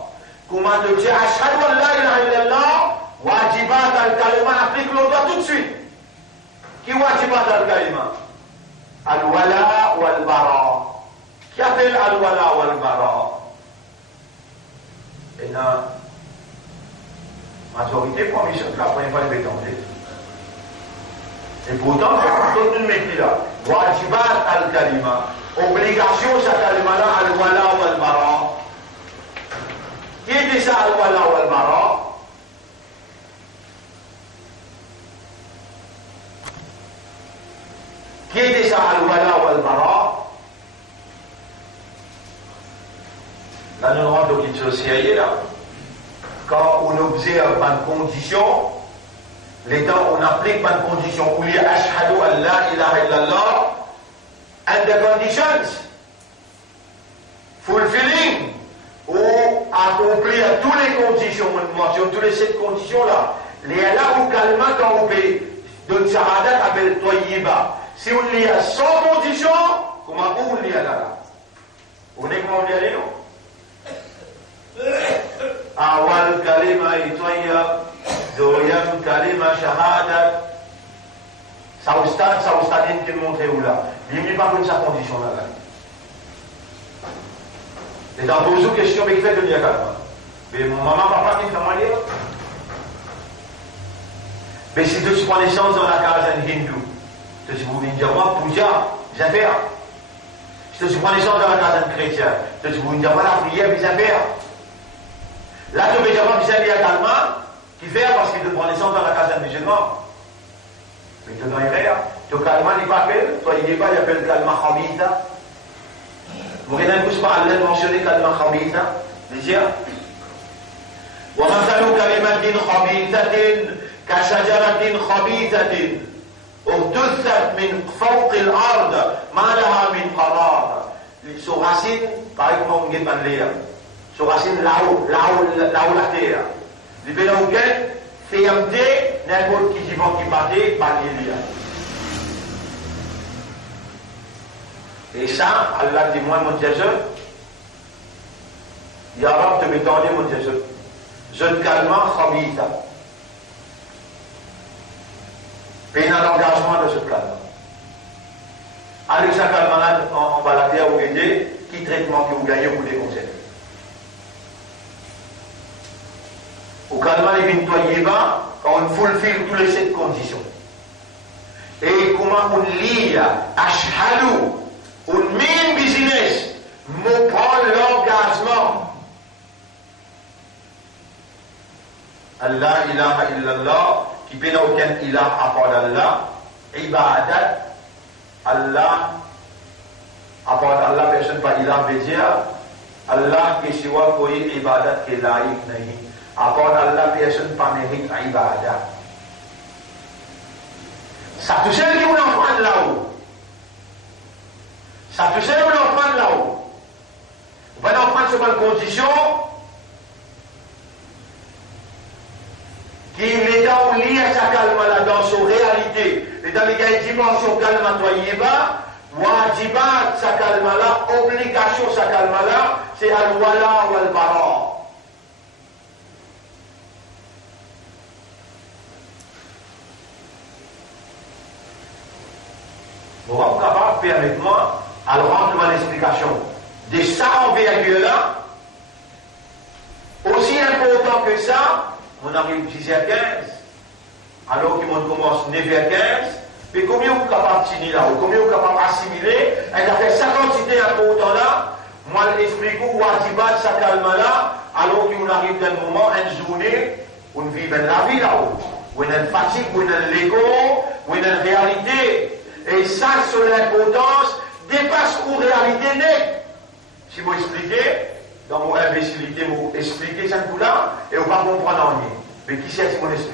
Comment te dire ashhadu an la ilaha illallah? Wajibat al-kalima, applique le doigt tout de suite. Qui wajibat al-kalima? Al-wala wal-bara. Qui appelle al-wala wal-bara? Et la majorité pour Michel, la première fois, il va tenter. Et pourtant, c'est toute une métier là. Wajibat al-kalima. Obligation, cette kalima-là, al-wala wal-bara. Qui était ça, al-wala wal-bara? Qui était ça, al-wala wal-bara? Là, nous rentrons dans quelque chose de sérieux là. Quand on observe une condition, les temps on applique une condition, où il y a ashhadu an la ilaha illallah, and the conditions, fulfilling, ou accomplir toutes les conditions, on mentionne toutes les 7 conditions là. Les là où calma quand on fait de shahadat appelle tayyiba. Si on y a 100 conditions, comment on y a là? On est comment on y a là? Awal kalima tayyib, deuxième kalima shahadat. Ça au stade qui montre où là. Il n'y a pas comme sa condition là. Et dans vos questions, mais qui fait de l'y calma? Mais maman, papa, qui fait mal lire? Mais si tu prends naissance dans la case d'un hindou, tu vous venez dire moi, puja, j'affaire. Si tu prends naissance dans la case d'un chrétien, tu vous dire moi, la prière, mes affaires. Là, tu veux dire moi, vis-à-vis à calma, qui fait parce qu'il te prend naissance dans la case d'un musulman. Mais tu n'as rien. Le calma n'est pas appelé, toi il n'est pas, il appelle calma khabitha. Vous voyez un coup par Allah mentionner calma khabitha, dire ومثل كلمة خبيثة كشجرة خبيثة اجتثت من فوق الأرض ما لها من قرار. Son racine, par exemple, on va dire, son racine là-haut la terre. Les bénévoles, fermé, n'importe qui vont qui battait, pas l'île. Et ça, Allah dit, moi, mon Dieu, il y a un te m'étonner, mon Dieu, je te calme, khabita. Et il y a l'engagement de ce calme. Avec ça, calme, on va la faire ou aider, qui traitement que vous gagnez ou des conseils. Au calme, les nettoyer bas, quand on fulfill toutes les 7 conditions. Et comment on lit, ashhadu, on main business, me prend l'engagement. Allah ilaha illallah, qui n'a aucun ilah à part d'Allah, ibadat, Allah, à part d'Allah, personne pas ilah veut dire, Allah qui siwa koi ibadat qui laïque nahi, à part d'Allah, personne pas mérite ibadat. Ça tout seul qui vous l'enfant là-haut. Ça tout seul vous l'enfant là-haut. Vous allez en prendre sur une condition qui est lié à sa calme-là dans son réalité, et dans les dimensions calme toi y va, wajibat sa calme-là, obligation sa calme-là, c'est al-wala ou al-bara. Vous êtes capable de faire avec moi, à rendre mon explication. De ça en virgule-là, aussi important que ça, on arrive 10h15, alors qu'on commence 9h15, mais combien vous êtes capable de tenir là, ou combien vous êtes capable d'assimiler, et d'avoir cette quantité importante là, moi l'explique-vous, wajibat, ça calme là, alors qu'on arrive dans un moment, une journée, où on vit dans la vie là-haut, où on a une fatigue, où on a l'ego, où on a une réalité, et ça, sur l'importance, dépasse aux réalités nette. Si vous expliquez, dans mon imbécilité, vous expliquez ça coup-là, et vous ne pouvez pas comprendre rien. Mais qui c'est qui vous explique?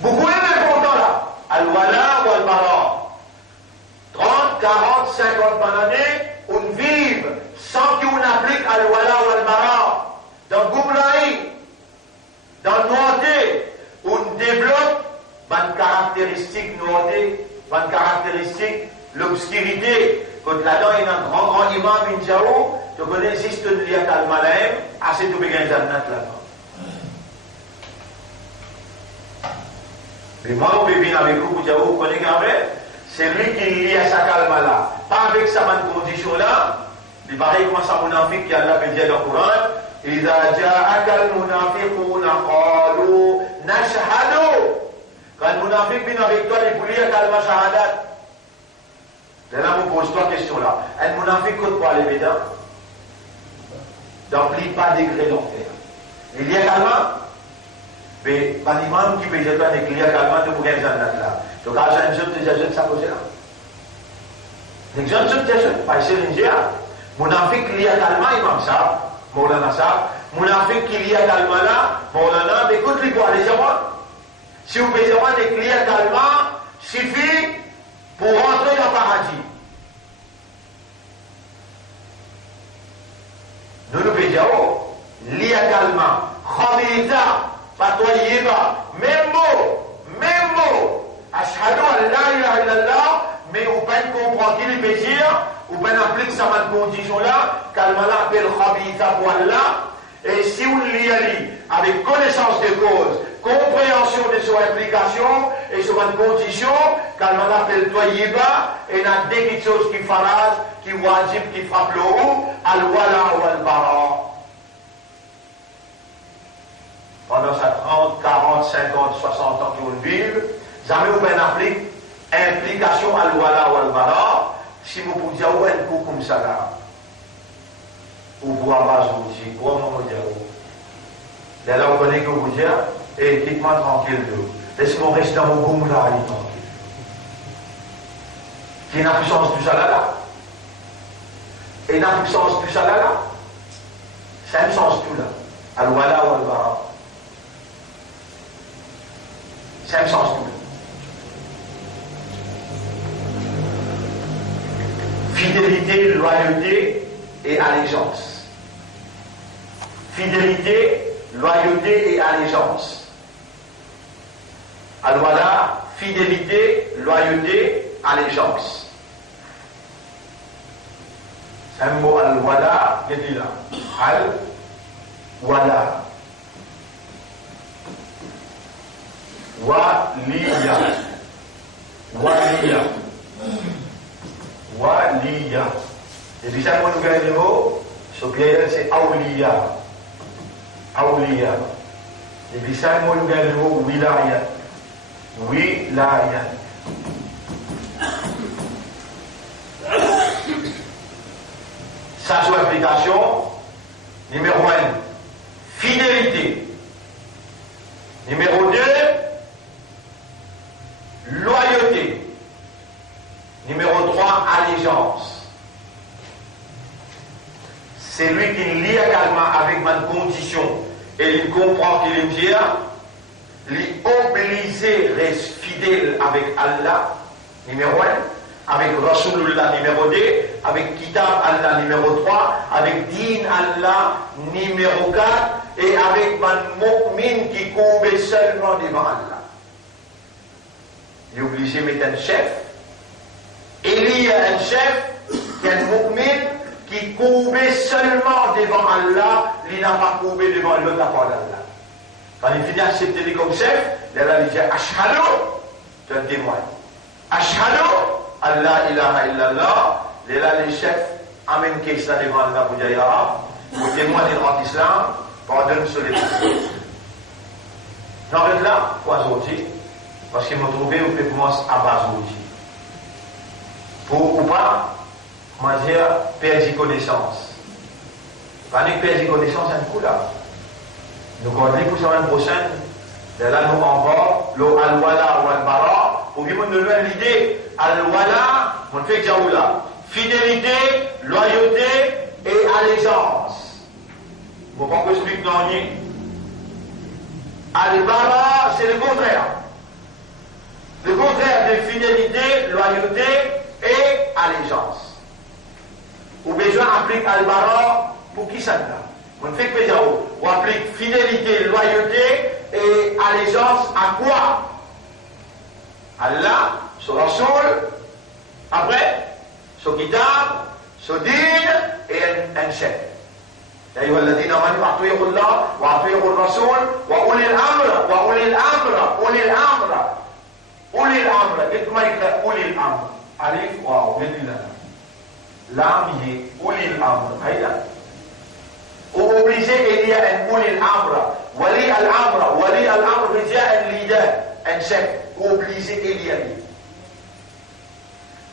Beaucoup d'important là. Al-wala ou al-bara. 30, 40, 50 par année, on vive sans qu'on applique al-wala ou al-bara. Dans Goublaï, dans le Noirté, on développe une caractéristique Noirté, une caractéristique l'obscurité. Quand là-dedans, il y a un grand imam, une jaou, tu connais, existe une liat al-malaim, assez de bégain jannat là-dedans. Mais moi, on peut venir avec vous, vous jaou, vous connaissez Gabriel, c'est lui qui lie à sa calme là. Pas avec sa bonne condition là, il paraît comme ça, mon enfant qui a là, dit dans le Coran, إذا جاءك المنافقون قالوا نشهد. Quand le munafiq vient avec toi, il faut lire calme shahadat. Là, on pose trois questions là. Un munafiq compte quoi les bédins? N'emplit pas degré d'enfer. Il y a calma, mais pas l'imam qui peut dire qu'il y a calma de bouger les là. Donc, quand j'ai un jeune, déjà jeune, ça pose là. Les jeunes, déjà jeune, pas ici l'India. Munafiq il y a calma, imam ça, Moulana ça. Munafiq il y a calma là, Moulana, mais écoute les quoi, les gens. Si vous pouvez dire qu'il y a calma, suffit pour rentrer dans le paradis. Nous nous disons, liya kalma, khabita, patoyiba, même mot, ashhadu an la ilaha illallah, mais on peut comprendre qu'il peut dire, on peut appliquer ça dans cette condition-là, kalma là appelle khabita pour Allah, et si on lit avec connaissance de cause, compréhension de son implication et sur une condition, quand on appelle Toyiba, et il y a des choses qui faraj, qui wajib, qui frappent le haut, al-wala ou al-bara. Pendant ça 30, 40, 50, 60 ans qu'on vit, jamais on applique implication al-wala ou al-bara, si vous pouvez dire un coup comme ça là, ou vous avez aussi, comment vous dire. Là, on connaît que vous dire, et quitte-moi tranquille de vous. Laisse-moi rester dans mon goumra, qui est la puissance du salala. Et la puissance du salala, c'est un sens tout là. Al-wala ou al-bara. C'est un sens tout là. Fidélité, loyauté et allégeance. Fidélité, loyauté et allégeance. Al-wala, fidélité, loyauté, allégeance. C'est un mot al-wala, qu'est-ce qu'il a? Al-wala. Waliya. Waliya. Waliya. Et puis ça, mon nouvel mot, ce pluriel c'est awliya. Awliya. Et puis ça, mon nouvel mot, wilaya. Wilaya. Sa sous application, numéro 1, fidélité. Numéro 2, loyauté. Numéro 3, allégeance. C'est lui qui lie également avec ma condition et il comprend qu'il est bien, lui obligé reste fidèle avec Allah, numéro 1, avec Rasulullah numéro 2, avec Kitab Allah numéro 3, avec Din Allah numéro 4 et avec man mu'min qui court seulement devant Allah. Il est obligé de mettre un chef. Il y a un chef qui est un mu'min qui court seulement devant Allah, il n'a pas couru devant l'autre à part d'Allah. Quand il finit d'accepter comme chef, il dit Ashhadu, tu es un témoin. Ashhadu, Allah ilaha illallah, les chefs amènent Keïsa devant Allah pour dire pour témoigner de l'islam, pardonne sur les péchés. J'arrête là, quoi aujourd'hui? Parce qu'ils m'ont trouvé au commence à base aujourd'hui. Pour ou pas, moi dire, perdre connaissance. Quand on perd connaissance, c'est un coup là. Nous on dit pour la semaine prochaine, là nous en bas, le al-wala ou al-bara, pour que nous donnions l'idée, al-wala, on fait jaoula. Fidélité, loyauté et allégeance. Vous ne pouvez pas expliquer non ni. Al-bara, c'est le contraire. Le contraire de fidélité, loyauté et allégeance. Ou besoin d'appliquer al-bara pour qui ça là? On fait que on applique fidélité, loyauté et allégeance à quoi? Allah, sur Rasoul, après, sur Kitab, sur Din et un chef. يا أيها الذين آمنوا أطيعوا الله وأطيعوا الرسول وأولي الأمر وأولي الأمر أولي الأمر أولي الأمر إكما يكتب أولي الأمر ألف واو بدل لام ي أولي الأمر هيدا وobligé il y a un أولي الأمر ولي الأمر veut dire un leader un chef obligé il y a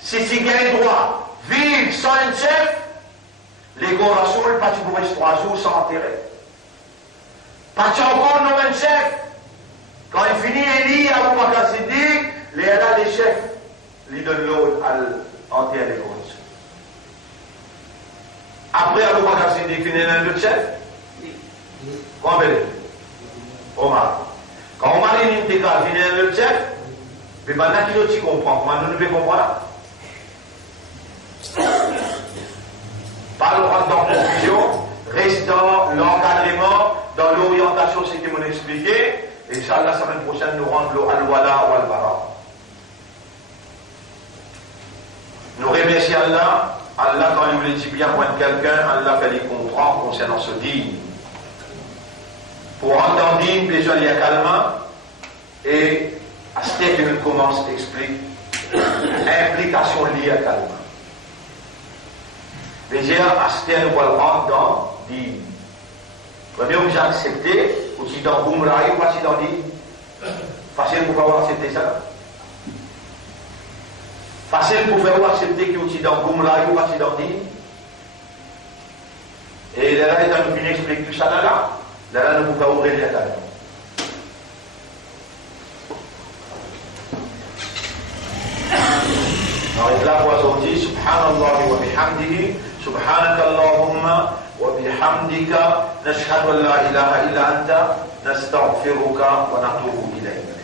si tu gagnes droit vivre sans un chef. Les grands rassuls, pas tu pourrais 3 jours sans enterrer. Pas tu encore non un chef. Quand il finit, il dit à Abu Bakr Siddiq, les chefs, ils donnent l'ordre à enterrer les grands. Après Abu Bakr Siddiq, finit un autre chef. Comment est-ce? Omar. Quand Omar est intégral, finit un autre chef. Mais maintenant qu'il tu comprends, comment nous devons comprendre? Pas le rendre dans la confusion, reste dans l'encadrement, dans l'orientation, c'est ce que m'ont expliqué. Et ça, la semaine prochaine, nous rendons al-wala ou al-bara. Nous remercions Allah. Allah, quand il voulait dire bien point de quelqu'un, Allah fait les comprendre concernant ce digne. Pour entendre digne, déjà il y a calme. Et à ce que nous commence à expliquer, implication liée à calme. Déjà, Astel nous va rentrer dans dit. Premier, vous acceptez, ou si dans Boumraï, ou si dans dit. Facile pour pouvoir accepter ça. Facile pour pouvoir accepter que vous dans Boumraï, ou si dans dit. Et là, il nous finit expliquer tout ça là. Là, nous pouvons ouvrir les tables. Arrête là pour sortir. Subhanallah wa bihamdihi. Subhanaka Allahumma wa bihamdika. Nashhadu an la ilaha illa anta. Nastaghfiruka wa natubu ilayk.